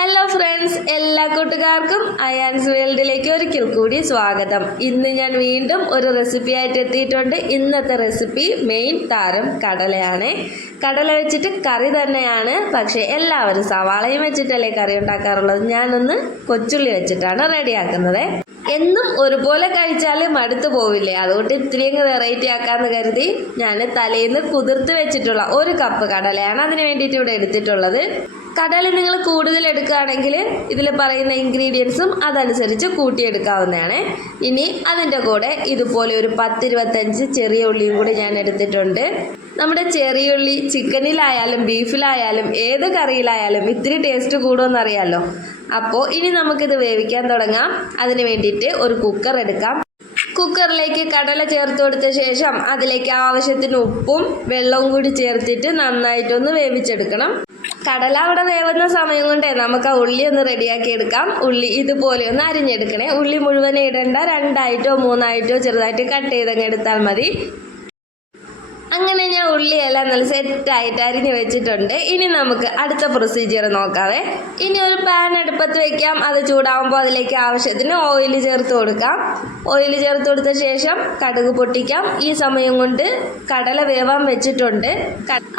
Hello friends എല്ലാ കൂട്ടുകാർക്കും അയാൻസ് വേൾഡിലേക്ക് ഒരിക്കൽ കൂടി സ്വാഗതം. ഇന്ന് ഞാൻ വീണ്ടും ഒരു റെസിപ്പി ആയിട്ട് എത്തിയിട്ടുണ്ട്. ഇന്നത്തെ റെസിപ്പി മെയിൻ താരം കടലയാണ്. കടല വെച്ചിട്ട് കറി തന്നെയാണ്. പക്ഷേ എല്ലാവരും സവാളയും വെച്ചിട്ടല്ലേ കറി ഉണ്ടാക്കാറുള്ളത്? ഞാനൊന്ന് കൊച്ചുള്ളി വെച്ചിട്ടാണ് റെഡിയാക്കുന്നത്. എന്നും ഒരുപോലെ കഴിച്ചാൽ മടുത്തു പോവില്ലേ? അതുകൊണ്ട് ഇത്തിരി അങ്ങ് വെറൈറ്റി ആക്കാന്ന് കരുതി ഞാൻ തലേന്ന് കുതിർത്ത് വെച്ചിട്ടുള്ള ഒരു കപ്പ് കടലയാണ് അതിന് വേണ്ടിയിട്ട് ഇവിടെ എടുത്തിട്ടുള്ളത്. കടല നിങ്ങൾ കൂടുതൽ എടുക്കുകയാണെങ്കിൽ ഇതിൽ പറയുന്ന ഇൻഗ്രീഡിയൻസും അതനുസരിച്ച് കൂട്ടിയെടുക്കാവുന്നതാണ്. ഇനി അതിന്റെ കൂടെ ഇതുപോലെ ഒരു പത്തിരുപത്തഞ്ച് ചെറിയ ഉള്ളിയും കൂടി ഞാൻ എടുത്തിട്ടുണ്ട്. നമ്മുടെ ചെറിയ ഉള്ളി ചിക്കനിലായാലും ബീഫിലായാലും ഏത് കറിയിലായാലും ഇത്തിരി ടേസ്റ്റ് കൂടുമെന്നറിയാമല്ലോ അപ്പോൾ ഇനി നമുക്കിത് വേവിക്കാൻ തുടങ്ങാം. അതിന് വേണ്ടിയിട്ട് ഒരു കുക്കർ എടുക്കാം. കുക്കറിലേക്ക് കടല ചേർത്ത് കൊടുത്ത ശേഷം അതിലേക്ക് ആവശ്യത്തിന് ഉപ്പും വെള്ളവും കൂടി ചേർത്തിട്ട് നന്നായിട്ടൊന്ന് വേവിച്ചെടുക്കണം. കടല അവിടെ വേവുന്ന സമയം കൊണ്ടേ നമുക്ക് ആ ഉള്ളി ഒന്ന് റെഡിയാക്കി എടുക്കാം. ഉള്ളി ഇതുപോലെ ഒന്ന് അരിഞ്ഞെടുക്കണേ. ഉള്ളി മുഴുവൻ ഇടണ്ട. രണ്ടായിട്ടോ മൂന്നായിട്ടോ ചെറുതായിട്ട് കട്ട് ചെയ്തങ്ങ് എടുത്താൽ മതി. ഉള്ളിയെല്ലാം നല്ല സെറ്റായിട്ട് അരിഞ്ഞ് വെച്ചിട്ടുണ്ട്. ഇനി നമുക്ക് അടുത്ത പ്രൊസീജിയർ നോക്കാവേ. ഇനി ഒരു പാൻ അടുപ്പത്ത് വെക്കാം. അത് ചൂടാവുമ്പോൾ അതിലേക്ക് ആവശ്യത്തിന് ഓയിൽ ചേർത്ത് കൊടുക്കാം. ഓയിൽ ചേർത്ത് കൊടുത്ത ശേഷം കടുക് പൊട്ടിക്കാം. ഈ സമയം കൊണ്ട് കടല വേവാൻ വെച്ചിട്ടുണ്ട്.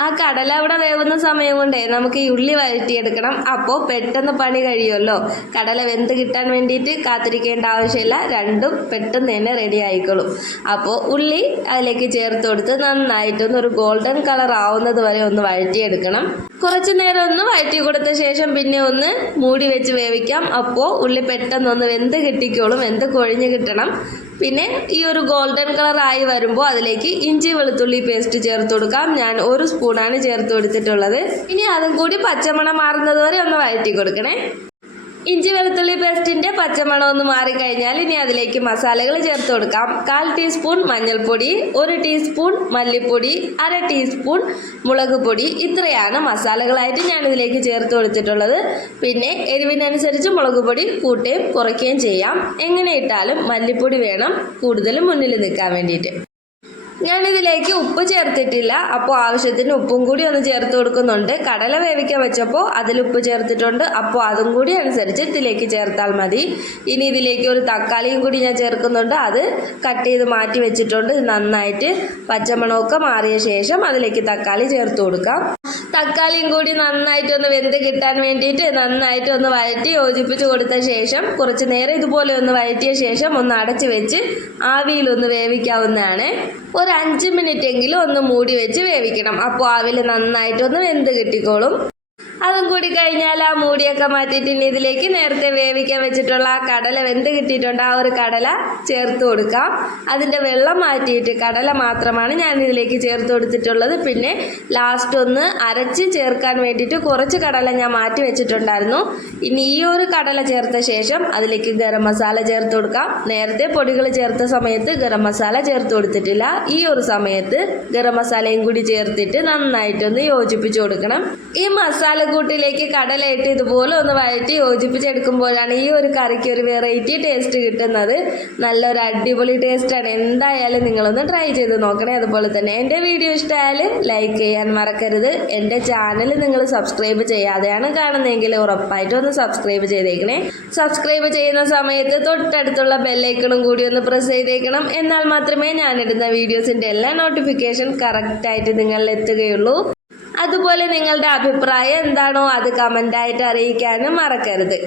ആ കടല അവിടെ വേവുന്ന സമയം കൊണ്ടേ നമുക്ക് ഈ ഉള്ളി വഴറ്റിയെടുക്കണം. അപ്പോൾ പെട്ടെന്ന് പണി കഴിയുമല്ലോ. കടല വെന്ത് കിട്ടാൻ വേണ്ടിയിട്ട് കാത്തിരിക്കേണ്ട ആവശ്യമില്ല. രണ്ടും പെട്ടെന്ന് തന്നെ റെഡി ആയിക്കോളും. അപ്പോൾ ഉള്ളി അതിലേക്ക് ചേർത്ത് കൊടുത്ത് നന്നായിട്ടൊന്ന് ഒരു ഗോൾഡൻ കളർ ആവുന്നത് വരെ ഒന്ന് വഴറ്റിയെടുക്കണം. കുറച്ചു നേരം ഒന്ന് വഴറ്റി കൊടുത്ത ശേഷം പിന്നെ ഒന്ന് മൂടി വെച്ച് വേവിക്കാം. അപ്പോൾ ഉള്ളി പെട്ടെന്ന് ഒന്ന് വെന്ത് കിട്ടിക്കോളും. വെന്ത് കൊഴിഞ്ഞ് കിട്ടണം. പിന്നെ ഈ ഒരു ഗോൾഡൻ കളർ ആയി വരുമ്പോൾ അതിലേക്ക് ഇഞ്ചി വെളുത്തുള്ളി പേസ്റ്റ് ചേർത്ത് കൊടുക്കാം. ഞാൻ ഒരു സ്പൂണാണ് ചേർത്ത് കൊടുത്തിട്ടുള്ളത്. ഇനി അതും കൂടി പച്ചമണം മാറുന്നത് വരെ ഒന്ന് വഴറ്റി കൊടുക്കണേ. ഇഞ്ചി വെളുത്തുള്ളി പേസ്റ്റിന്റെ പച്ചമണം ഒന്ന് മാറിക്കഴിഞ്ഞാൽ ഇനി അതിലേക്ക് മസാലകൾ ചേർത്ത് കൊടുക്കാം. കാൽ ടീസ്പൂൺ മഞ്ഞൾപ്പൊടി ഒരു ടീസ്പൂൺ മല്ലിപ്പൊടി അര ടീസ്പൂൺ മുളക് പൊടി ഇത്രയാണ് മസാലകളായിട്ട് ഞാൻ ഇതിലേക്ക് ചേർത്ത് കൊടുത്തിട്ടുള്ളത്. പിന്നെ എരിവിനനുസരിച്ച് മുളക് പൊടി കൂട്ടുകയും കുറയ്ക്കുകയും ചെയ്യാം. എങ്ങനെ ഇട്ടാലും മല്ലിപ്പൊടി വേണം കൂടുതലും മുന്നിൽ നിൽക്കാൻ വേണ്ടിയിട്ട്. ഞാനിതിലേക്ക് ഉപ്പ് ചേർത്തിട്ടില്ല. അപ്പോൾ ആവശ്യത്തിന് ഉപ്പും കൂടി ഒന്ന് ചേർത്ത് കൊടുക്കുന്നുണ്ട്. കടല വേവിക്കാൻ വെച്ചപ്പോൾ അതിൽ ഉപ്പ് ചേർത്തിട്ടുണ്ട്. അപ്പോൾ അതും കൂടി അനുസരിച്ച് ഇതിലേക്ക് ചേർത്താൽ മതി. ഇനി ഇതിലേക്ക് ഒരു തക്കാളിയും കൂടി ഞാൻ ചേർക്കുന്നുണ്ട്. അത് കട്ട് ചെയ്ത് മാറ്റി വെച്ചിട്ടുണ്ട്. നന്നായിട്ട് പച്ചമണമൊക്കെ മാറിയ ശേഷം അതിലേക്ക് തക്കാളി ചേർത്ത് കൊടുക്കാം. തക്കാളിയും കൂടി നന്നായിട്ട് ഒന്ന് വെന്ത് കിട്ടാൻ വേണ്ടിയിട്ട് നന്നായിട്ട് ഒന്ന് വഴറ്റി യോജിപ്പിച്ച് കൊടുത്ത ശേഷം കുറച്ച് നേരം ഇതുപോലെ ഒന്ന് വഴറ്റിയ ശേഷം ഒന്ന് അടച്ച് വെച്ച് ആവിയിലൊന്ന് വേവിക്കാവുന്നതാണ്. ഒരു അഞ്ച് മിനിറ്റ് എങ്കിലും ഒന്ന് മൂടി വെച്ച് വേവിക്കണം. അപ്പോൾ ആവിൽ നന്നായിട്ടൊന്ന് വെന്ത് കിട്ടിക്കോളും. അതും കൂടി കഴിഞ്ഞാൽ ആ മൂടിയൊക്കെ മാറ്റിയിട്ട് ഇനി ഇതിലേക്ക് നേരത്തെ വേവിക്കാൻ വെച്ചിട്ടുള്ള ആ കടല വെന്ത് കിട്ടിയിട്ടുണ്ട് ആ ഒരു കടല ചേർത്ത് കൊടുക്കാം. അതിന്റെ വെള്ളം മാറ്റിയിട്ട് കടല മാത്രമാണ് ഞാൻ ഇതിലേക്ക് ചേർത്ത് കൊടുത്തിട്ടുള്ളത്. പിന്നെ ലാസ്റ്റ് ഒന്ന് അരച്ച് ചേർക്കാൻ വേണ്ടിയിട്ട് കുറച്ച് കടല ഞാൻ മാറ്റി വെച്ചിട്ടുണ്ടായിരുന്നു. ഇനി ഈ ഒരു കടല ചേർത്ത ശേഷം അതിലേക്ക് ഗരം മസാല ചേർത്ത് കൊടുക്കാം. നേരത്തെ പൊടികൾ ചേർത്ത സമയത്ത് ഗരം മസാല ചേർത്ത് കൊടുത്തിട്ടില്ല. ഈ ഒരു സമയത്ത് ഗരം മസാലയും കൂടി ചേർത്തിട്ട് നന്നായിട്ടൊന്ന് യോജിപ്പിച്ച് കൊടുക്കണം. ഈ മസാലക്കൂട്ടിലേക്ക് കടലയിട്ട് ഇതുപോലെ ഒന്ന് വഴറ്റി യോജിപ്പിച്ചെടുക്കുമ്പോഴാണ് ഈ ഒരു കറിക്ക് ഒരു വെറൈറ്റി ടേസ്റ്റ് കിട്ടുന്നത്. നല്ലൊരു അടിപൊളി ടേസ്റ്റാണ് എന്തായാലും നിങ്ങളൊന്ന് ട്രൈ ചെയ്ത് നോക്കണേ. അതുപോലെ തന്നെ എന്റെ വീഡിയോ ഇഷ്ടമായാൽ ലൈക്ക് ചെയ്യാൻ മറക്കരുത്. എന്റെ ചാനൽ നിങ്ങൾ സബ്സ്ക്രൈബ് ചെയ്യാതെയാണ് കാണുന്നതെങ്കിൽ ഉറപ്പായിട്ടും ഒന്ന് സബ്സ്ക്രൈബ് ചെയ്തേക്കണേ. സബ്സ്ക്രൈബ് ചെയ്യുന്ന സമയത്ത് തൊട്ടടുത്തുള്ള ബെല്ലൈക്കണും കൂടി ഒന്ന് പ്രസ് ചെയ്തേക്കണം. എന്നാൽ മാത്രമേ ഞാനിടുന്ന വീഡിയോസിന്റെ എല്ലാ നോട്ടിഫിക്കേഷൻ കറക്റ്റായിട്ട് നിങ്ങളിൽ എത്തുകയുള്ളൂ. അതുപോലെ നിങ്ങളുടെ അഭിപ്രായം എന്താണോ അത് കമന്റായിട്ട് അറിയിക്കാനും മറക്കരുത്.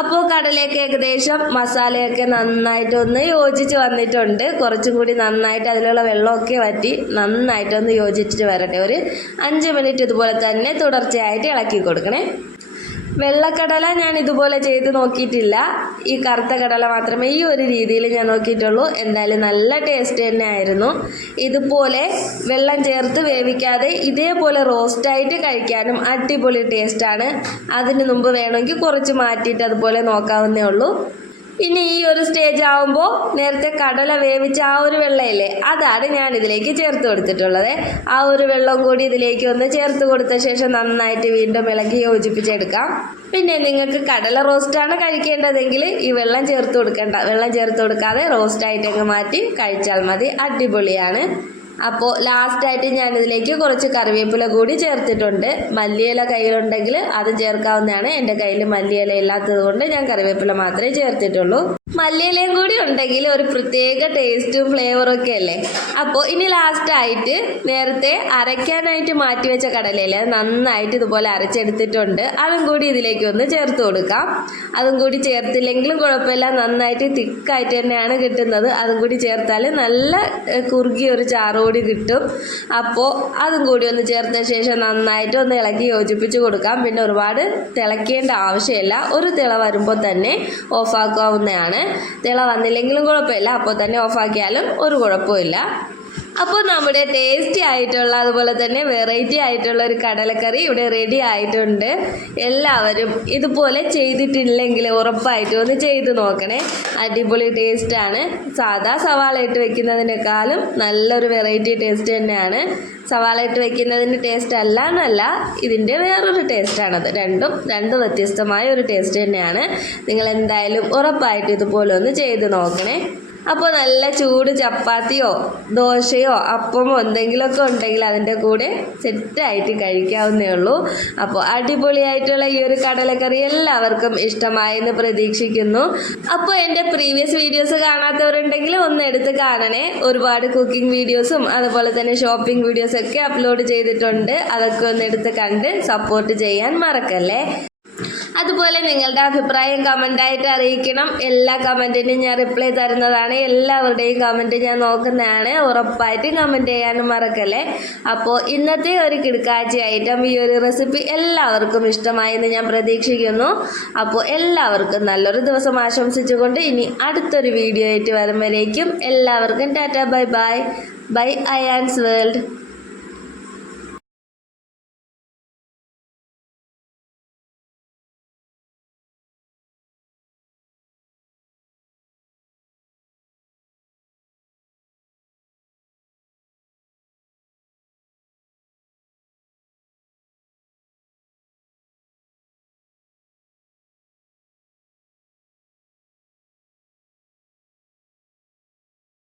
അപ്പോൾ കടലേക്ക് ഏകദേശം മസാലയൊക്കെ നന്നായിട്ടൊന്ന് യോജിച്ച് വന്നിട്ടുണ്ട്. കുറച്ചും കൂടി നന്നായിട്ട് അതിലുള്ള വെള്ളമൊക്കെ വറ്റി നന്നായിട്ടൊന്ന് യോജിച്ചിട്ട് വരട്ടെ. ഒരു അഞ്ച് മിനിറ്റ് ഇതുപോലെ തന്നെ തുടർച്ചയായിട്ട് ഇളക്കി കൊടുക്കണേ. വെള്ളക്കടല ഞാൻ ഇതുപോലെ ചെയ്ത് നോക്കിയിട്ടില്ല. ഈ കറുത്ത കടല മാത്രമേ ഈ ഒരു രീതിയിൽ ഞാൻ നോക്കിയിട്ടുള്ളൂ. എന്തായാലും നല്ല ടേസ്റ്റ് തന്നെ ആയിരുന്നു ഇതുപോലെ വെള്ളം ചേർത്ത് വേവിക്കാതെ ഇതേപോലെ റോസ്റ്റായിട്ട് കഴിക്കാനും അടിപൊളി ടേസ്റ്റാണ് അതിന് മുമ്പ് വേണമെങ്കിൽ കുറച്ച് മാറ്റിയിട്ട് അതുപോലെ നോക്കാവുന്നേ ഉള്ളൂ. പിന്നെ ഈ ഒരു സ്റ്റേജ് ആവുമ്പോൾ നേരത്തെ കടല വേവിച്ച ആ ഒരു വെള്ളയില്ലേ അതാണ് ഞാൻ ഇതിലേക്ക് ചേർത്ത് കൊടുത്തിട്ടുള്ളത്. ആ ഒരു വെള്ളം കൂടി ഇതിലേക്ക് ഒന്ന് ചേർത്ത് കൊടുത്ത ശേഷം നന്നായിട്ട് വീണ്ടും ഇളക്കി യോജിപ്പിച്ചെടുക്കാം. പിന്നെ നിങ്ങൾക്ക് കടല റോസ്റ്റാണ് കഴിക്കേണ്ടതെങ്കിൽ ഈ വെള്ളം ചേർത്ത് കൊടുക്കേണ്ട വെള്ളം ചേർത്ത് കൊടുക്കാതെ റോസ്റ്റായിട്ട് അങ്ങ് മാറ്റി കഴിച്ചാൽ മതി. അടിപൊളിയാണ്. അപ്പോൾ ലാസ്റ്റായിട്ട് ഞാനിതിലേക്ക് കുറച്ച് കറിവേപ്പില കൂടി ചേർത്തിട്ടുണ്ട്. മല്ലിയില കയ്യിലുണ്ടെങ്കിൽ അത് ചേർക്കാവുന്നതാണ്. എന്റെ കയ്യിൽ മല്ലിയില ഇല്ലാത്തത് കൊണ്ട് ഞാൻ കറിവേപ്പില മാത്രമേ ചേർത്തിട്ടുള്ളൂ. മല്ലിയിലയും കൂടി ഉണ്ടെങ്കിൽ ഒരു പ്രത്യേക ടേസ്റ്റും ഫ്ലേവറും ഒക്കെ അല്ലേ? അപ്പോൾ ഇനി ലാസ്റ്റായിട്ട് നേരത്തെ അരയ്ക്കാനായിട്ട് മാറ്റി വെച്ച കടലയിൽ നന്നായിട്ട് ഇതുപോലെ അരച്ചെടുത്തിട്ടുണ്ട്. അതും കൂടി ഇതിലേക്ക് ഒന്ന് ചേർത്ത് കൊടുക്കാം. അതും കൂടി ചേർത്തില്ലെങ്കിലും കുഴപ്പമില്ല. നന്നായിട്ട് തിക്കായിട്ട് തന്നെയാണ് കിട്ടുന്നത്. അതും കൂടി ചേർത്താൽ നല്ല കുറുകിയൊരു കുറുകിയ ഒരു കൂടി കിട്ടും. അപ്പോൾ അതും കൂടി ഒന്ന് ചേർത്ത ശേഷം നന്നായിട്ട് ഒന്ന് ഇളക്കി യോജിപ്പിച്ച് കൊടുക്കാം. പിന്നെ ഒരുപാട് തിളക്കേണ്ട ആവശ്യമില്ല. ഒരു തിള വരുമ്പോൾ തന്നെ ഓഫാക്കാവുന്നതാണ്. തിള വന്നില്ലെങ്കിലും കുഴപ്പമില്ല. അപ്പോൾ തന്നെ ഓഫാക്കിയാലും ഒരു കുഴപ്പമില്ല അപ്പോൾ നമ്മുടെ ടേസ്റ്റി ആയിട്ടുള്ള അതുപോലെ തന്നെ വെറൈറ്റി ആയിട്ടുള്ള ഒരു കടലക്കറി ഇവിടെ റെഡി ആയിട്ടുണ്ട്. എല്ലാവരും ഇതുപോലെ ചെയ്തിട്ടില്ലെങ്കിൽ ഉറപ്പായിട്ടും ഒന്ന് ചെയ്ത് നോക്കണേ. അടിപൊളി ടേസ്റ്റാണ് സാധാ സവാള ഇട്ട് വെക്കുന്നതിനേക്കാളും നല്ലൊരു വെറൈറ്റി ടേസ്റ്റ് തന്നെയാണ്. സവാള ഇട്ട് വെക്കുന്നതിന്റെ ടേസ്റ്റ് അല്ല എന്നല്ല ഇതിന്റെ വേറൊരു ടേസ്റ്റാണത് രണ്ടും രണ്ട് വ്യത്യസ്തമായ ഒരു ടേസ്റ്റ് തന്നെയാണ്. നിങ്ങൾ എന്തായാലും ഉറപ്പായിട്ട് ഇതുപോലെ ഒന്ന് ചെയ്ത് നോക്കണേ. അപ്പോൾ നല്ല ചൂട് ചപ്പാത്തിയോ ദോശയോ അപ്പമോ എന്തെങ്കിലുമൊക്കെ ഉണ്ടെങ്കിൽ അതിന്റെ കൂടെ സെറ്റായിട്ട് കഴിക്കാവുന്നേ ഉള്ളൂ. അപ്പോൾ അടിപൊളിയായിട്ടുള്ള ഈ ഒരു കടലക്കറി എല്ലാവർക്കും ഇഷ്ടമായെന്ന് പ്രതീക്ഷിക്കുന്നു. അപ്പോൾ എന്റെ പ്രീവിയസ് വീഡിയോസ് കാണാത്തവരുണ്ടെങ്കിൽ ഒന്ന് എടുത്ത് കാണണേ. ഒരുപാട് കുക്കിംഗ് വീഡിയോസും അതുപോലെ തന്നെ ഷോപ്പിംഗ് വീഡിയോസൊക്കെ അപ്ലോഡ് ചെയ്തിട്ടുണ്ട്. അതൊക്കെ ഒന്ന് എടുത്ത് കണ്ട് സപ്പോർട്ട് ചെയ്യാൻ മറക്കല്ലേ? അതുപോലെ നിങ്ങളുടെ അഭിപ്രായം കമന്റായിട്ട് അറിയിക്കണം. എല്ലാ കമന്റിനും ഞാൻ റിപ്ലൈ തരുന്നതാണ്. എല്ലാവരുടെയും കമന്റ് ഞാൻ നോക്കുന്നതാണ്. ഉറപ്പായിട്ടും കമന്റ് ചെയ്യാനും മറക്കല്ലേ? അപ്പോൾ ഇന്നത്തെ ഒരു കിടക്കാഴ്ച ഐറ്റം ഈ ഒരു റെസിപ്പി എല്ലാവർക്കും ഇഷ്ടമായി എന്ന് ഞാൻ പ്രതീക്ഷിക്കുന്നു. അപ്പോൾ എല്ലാവർക്കും നല്ലൊരു ദിവസം ആശംസിച്ചുകൊണ്ട് ഇനി അടുത്തൊരു വീഡിയോ ആയിട്ട് വരുമ്പോഴേക്കും എല്ലാവർക്കും tata bye bye. Bye Ayaan's world.